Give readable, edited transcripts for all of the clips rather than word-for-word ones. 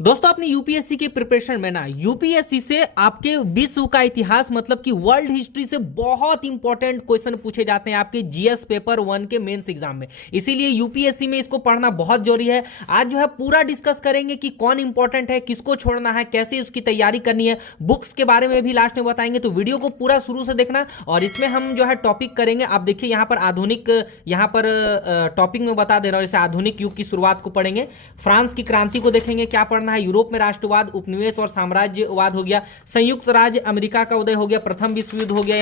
दोस्तों अपनी यूपीएससी की प्रिपरेशन में ना यूपीएससी से आपके विश्व का इतिहास मतलब कि वर्ल्ड हिस्ट्री से बहुत इंपॉर्टेंट क्वेश्चन पूछे जाते हैं आपके जीएस पेपर 1 के मेंस एग्जाम में। इसीलिए यूपीएससी में इसको पढ़ना बहुत जरूरी है। आज जो है पूरा डिस्कस करेंगे कि कौन इंपॉर्टेंट है, किसको छोड़ना है, कैसे उसकी तैयारी करनी है, बुक्स के बारे में भी लास्ट में बताएंगे। तो वीडियो को पूरा शुरू से देखना और इसमें हम जो है टॉपिक करेंगे। आप देखिए यहाँ पर आधुनिक, यहाँ पर टॉपिक में बता दे रहा हूँ, जैसे आधुनिक युग की शुरुआत को पढ़ेंगे, फ्रांस की क्रांति को देखेंगे क्या पढ़ना है, यूरोप में राष्ट्रवाद, उपनिवेश और साम्राज्यवाद हो गया, संयुक्त राज्य अमेरिका का उदय हो गया, प्रथम विश्व युद्ध हो गया।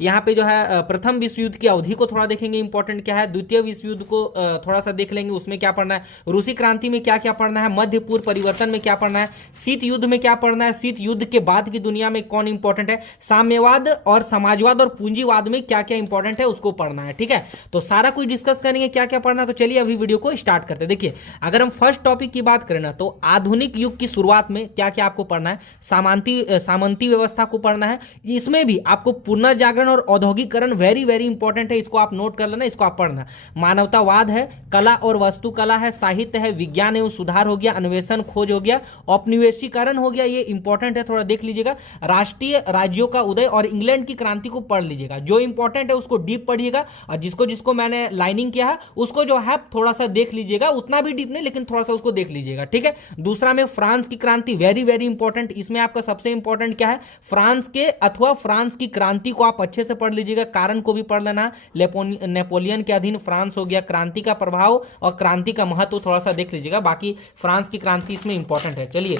यहाँ पे जो है प्रथम विश्व युद्ध की अवधि को थोड़ा देखेंगे, इंपॉर्टेंट क्या है, द्वितीय विश्व युद्ध को थोड़ा सा देख लेंगे, उसमें क्या पढ़ना है, रूसी क्रांति में क्या क्या पढ़ना है, मध्य पूर्व परिवर्तन में क्या पढ़ना है, शीत युद्ध में क्या पढ़ना है, शीत युद्ध के बाद की दुनिया में कौन इंपॉर्टेंट है, साम्यवाद और समाजवाद और पूंजीवाद में क्या क्या इंपॉर्टेंट है उसको पढ़ना है। ठीक है, तो सारा कुछ डिस्कस करेंगे क्या क्या पढ़ना है। तो चलिए अभी वीडियो को स्टार्ट करते हैं। देखिए अगर हम फर्स्ट टॉपिक की बात करें ना, तो आधुनिक युग की शुरुआत में क्या क्या आपको पढ़ना है, सामंती व्यवस्था को पढ़ना है। इसमें भी आपको पुनर्जागरण और औद्योगिकरण वेरी वेरी इंपॉर्टेंट है, इसको आप नोट कर लेना, इसको आप पढ़ना। मानवतावाद है, कला और वास्तुकला है, साहित्य है, विज्ञान एवं सुधार हो गया, अन्वेषण खोज हो गया, औपनिवेशीकरण हो गया, ये इंपॉर्टेंट है, थोड़ा देख लीजिएगा। राष्ट्रीय राज्यों का उदय और इंग्लैंड की क्रांति को पढ़ लीजिएगा, जो इंपॉर्टेंट है उसको डीप पढ़िएगा, और जिसको जिसको मैंने लाइनिंग किया है उसको जो है थोड़ा सा देख लीजिएगा, उतना भी डीप नहीं लेकिन थोड़ा सा उसको देख लीजिएगा। ठीक है, दूसरा में फ्रांस की क्रांति वेरी वेरी इंपॉर्टेंट, इसमें आपका सबसे इंपॉर्टेंट क्या है, फ्रांस के अथवा फ्रांस की क्रांति को आप अच्छे से पढ़ लीजिएगा, कारण को भी पढ़ लेना। नेपोलियन के अधीन फ्रांस हो गया, क्रांति का प्रभाव और क्रांति का महत्व थोड़ा सा देख लीजिएगा, बाकी फ्रांस की क्रांति इसमें इंपॉर्टेंट है। चलिए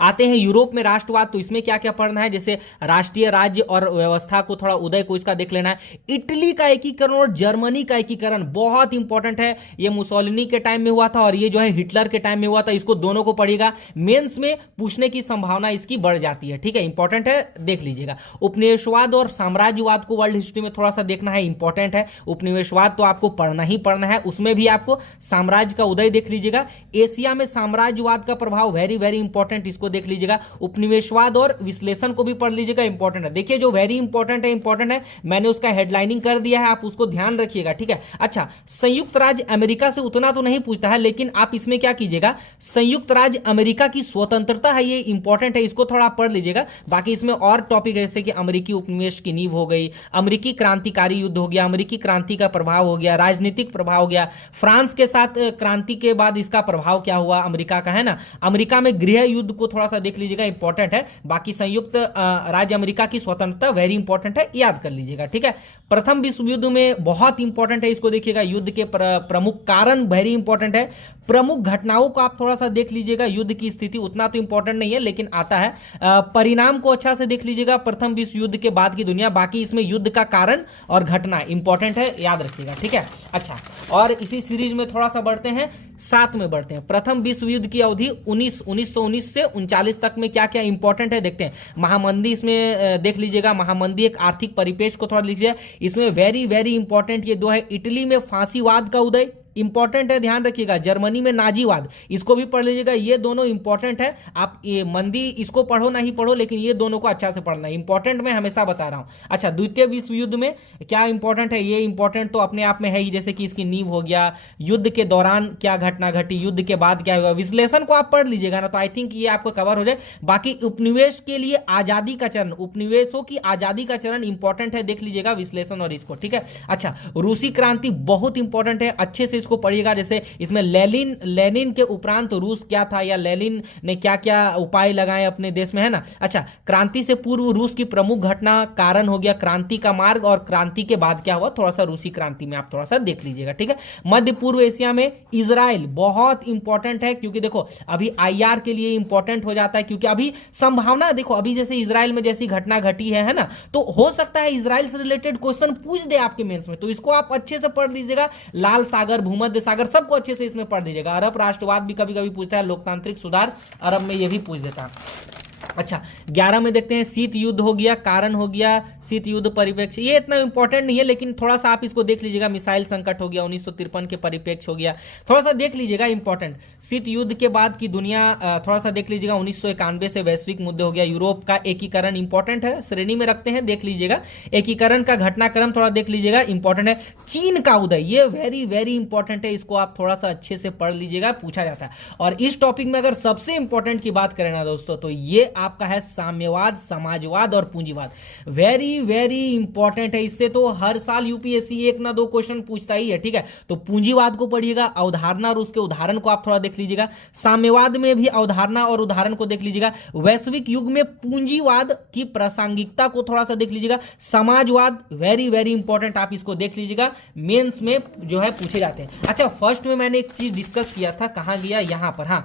आते हैं यूरोप में राष्ट्रवाद, तो इसमें क्या क्या पढ़ना है, जैसे राष्ट्रीय राज्य और व्यवस्था को थोड़ा उदय को इसका देख लेना है। इटली का एकीकरण और जर्मनी का एकीकरण बहुत इंपॉर्टेंट है, ये मुसोलिनी के टाइम में हुआ था और ये जो है हिटलर के टाइम में हुआ था, इसको दोनों को पढ़िएगा, मेंस में पूछने की संभावना इसकी बढ़ जाती है। ठीक है, इंपॉर्टेंट है, देख लीजिएगा। उपनिवेशवाद और साम्राज्यवाद को वर्ल्ड हिस्ट्री में थोड़ा सा देखना है, इंपॉर्टेंट है। उपनिवेशवाद तो आपको पढ़ना ही पढ़ना है, उसमें भी आपको साम्राज्य का उदय देख लीजिएगा। एशिया में साम्राज्यवाद का प्रभाव वेरी वेरी इंपॉर्टेंट, इसको देख लीजिएगा। उपनिवेशवाद और विश्लेषण को भी पढ़ लीजिएगा, इंपॉर्टेंट है। देखिए जो वेरी इंपॉर्टेंट है, मैंने उसका हेडलाइनिंग कर दिया है, आप उसको ध्यान रखिएगा। ठीक है, अच्छा, संयुक्त राज्य अमेरिका से उतना तो नहीं पूछता है, लेकिन आप इसमें क्या कीजिएगा, संयुक्त राज्य अमेरिका की स्वतंत्रता है, ये इंपॉर्टेंट है, इसको थोड़ा पढ़ लीजिएगा। बाकी इसमें और टॉपिक जैसे कि अमेरिकी उपनिवेश की नींव हो गई, अमेरिकी क्रांतिकारी युद्ध हो गया, अमेरिकी क्रांति का प्रभाव हो गया, राजनीतिक प्रभाव हो गया, फ्रांस के साथ क्रांति के बाद इसका प्रभाव क्या हुआ अमेरिका का, है ना, अमेरिका में गृह युद्ध को थोड़ा सा देख लीजिएगा, इंपॉर्टेंट है। बाकी संयुक्त राज्य अमेरिका की स्वतंत्रता वेरी इंपॉर्टेंट है, याद कर लीजिएगा। ठीक है, प्रथम विश्व युद्ध में बहुत इंपॉर्टेंट है, इसको देखिएगा। युद्ध के प्रमुख कारण वेरी इंपॉर्टेंट है, प्रमुख घटनाओं को आप थोड़ा सा देख लीजिएगा। युद्ध की स्थिति उतना तो इंपॉर्टेंट नहीं है लेकिन आता है। परिणाम को अच्छा से देख लीजिएगा, प्रथम विश्व युद्ध के बाद की दुनिया। बाकी इसमें युद्ध का कारण और घटना इंपॉर्टेंट है, याद रखिएगा। ठीक है, अच्छा, और इसी सीरीज में थोड़ा सा बढ़ते हैं, साथ में बढ़ते हैं। प्रथम विश्व युद्ध की अवधि 1919 से 39 तक में क्या क्या इंपॉर्टेंट है देखते हैं। महामंदी इसमें देख लीजिएगा, महामंदी एक आर्थिक परिपेक्ष को थोड़ा लीजिए, इसमें वेरी वेरी इंपॉर्टेंट ये दो है। इटली में फांसीवाद का उदय इंपॉर्टेंट है, ध्यान रखिएगा। जर्मनी में नाजीवाद, इसको भी पढ़ लीजिएगा, ये दोनों इंपॉर्टेंट है। आप ये मंदी इसको पढ़ो नहीं पढ़ो, लेकिन ये दोनों को अच्छा से पढ़ना है, इंपॉर्टेंट मैं हमेशा बता रहा हूं। अच्छा, द्वितीय विश्व युद्ध में क्या इंपॉर्टेंट है, ये इंपॉर्टेंट तो अपने आप में है ही, जैसे कि इसकी नींव हो गया, युद्ध के दौरान क्या घटना घटी, युद्ध के बाद क्या हुआ, विश्लेषण को आप पढ़ लीजिएगा ना, तो आई थिंक ये आपको कवर हो जाए। बाकी उपनिवेश के लिए आजादी का चरण, उपनिवेशों की आजादी का चरण इंपॉर्टेंट है, देख लीजिएगा विश्लेषण और इसको। ठीक है, अच्छा, रूसी क्रांति बहुत इंपॉर्टेंट है, अच्छे से इसको पढ़िएगा। जैसे इसमें लेनिन के उपरांत रूस क्या था, या लेनिन ने क्या क्या उपाय लगाए अपने देश में, है ना। अच्छा, क्रांति से पूर्व रूस की प्रमुख घटना, कारण हो गया, क्रांति का मार्ग, और क्रांति के बाद क्या हुआ, थोड़ा सा रूसी क्रांति में आप थोड़ा सा देख लीजिएगा। ठीक है, मध्य पूर्व एशिया में इजराइल बहुत इंपॉर्टेंट है, क्योंकि देखो अभी आईआर के लिए इंपॉर्टेंट हो जाता है, क्योंकि अभी संभावना देखो, अभी जैसे इजराइल में जैसी घटना घटी है ना, तो हो सकता है इजराइल से रिलेटेड क्वेश्चन पूछ दे आपके मेंस में, तो इसको आप अच्छे से पढ़ लीजिएगा। लाल सागर, भूमध्य सागर, सबको अच्छे से इसमें पढ़ दीजिएगा। अरब राष्ट्रवाद भी कभी कभी पूछता है, लोकतांत्रिक सुधार अरब में ये भी पूछ देता है। अच्छा 11 में देखते हैं शीत युद्ध हो गया, कारण हो गया शीत युद्ध परिप्रेक्ष्य, ये इतना इंपॉर्टेंट नहीं है लेकिन थोड़ा सा आप इसको देख लीजिएगा। मिसाइल संकट हो गया 1953 के परिप्रेक्ष्य हो गया, थोड़ा सा देख लीजिएगा इंपॉर्टेंट। शीत युद्ध के बाद की दुनिया थोड़ा सा देख लीजिएगा। 1991 से वैश्विक मुद्दे हो गया। यूरोप का एकीकरण इंपॉर्टेंट है, श्रेणी में रखते हैं, देख लीजिएगा। एकीकरण का घटनाक्रम थोड़ा देख लीजिएगा, इंपॉर्टेंट है। चीन का उदय, ये वेरी वेरी इंपॉर्टेंट है, इसको आप थोड़ा सा अच्छे से पढ़ लीजिएगा, पूछा जाता है। और इस टॉपिक में अगर सबसे इंपॉर्टेंट की बात करें ना दोस्तों, तो ये आपका है साम्यवाद, समाजवाद और पूंजीवाद। वेरी वेरी इंपॉर्टेंट है, इससे तो हर साल यूपीएससी एक ना दो क्वेश्चन पूछता ही है, ठीक है। तो पूंजीवाद को पढ़िएगा, अवधारणा और उसके उदाहरण को आप थोड़ा देख लीजिएगा। साम्यवाद में भी अवधारणा और उदाहरण को देख लीजिएगा। वैश्विक युग में पूंजीवाद की प्रासंगिकता को थोड़ा सा देख लीजिएगा। समाजवाद वेरी वेरी इंपॉर्टेंट, आप इसको देख लीजिएगा, मेंस में जो है पूछे जाते हैं। अच्छा फर्स्ट में मैंने एक चीज डिस्कस किया था, कहां गया, यहां पर, हाँ,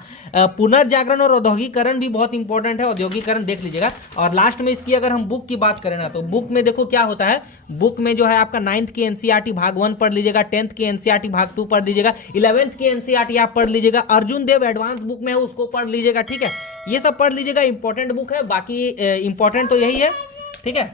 पुनर्जागरण और औद्योगिकरण भी बहुत इंपॉर्टेंट है, औद्योगिकरण देख लीजिएगा। और लास्ट में इसकी अगर हम बुक की बात करें ना, तो बुक में देखो क्या होता है, बुक में जो है आपका 9th की एनसीईआरटी भाग 1 पढ़ लीजिएगा, 10th की एनसीईआरटी भाग 2 पढ़ लीजिएगा, 11th की एनसीईआरटी आप पढ़ लीजिएगा, अर्जुन देव एडवांस बुक में है उसको पढ़ लीजिएगा, ठीक है। ये सब पढ़ लीजिएगा, इंपॉर्टेंट बुक है, बाकी इंपॉर्टेंट तो यही है, ठीक है।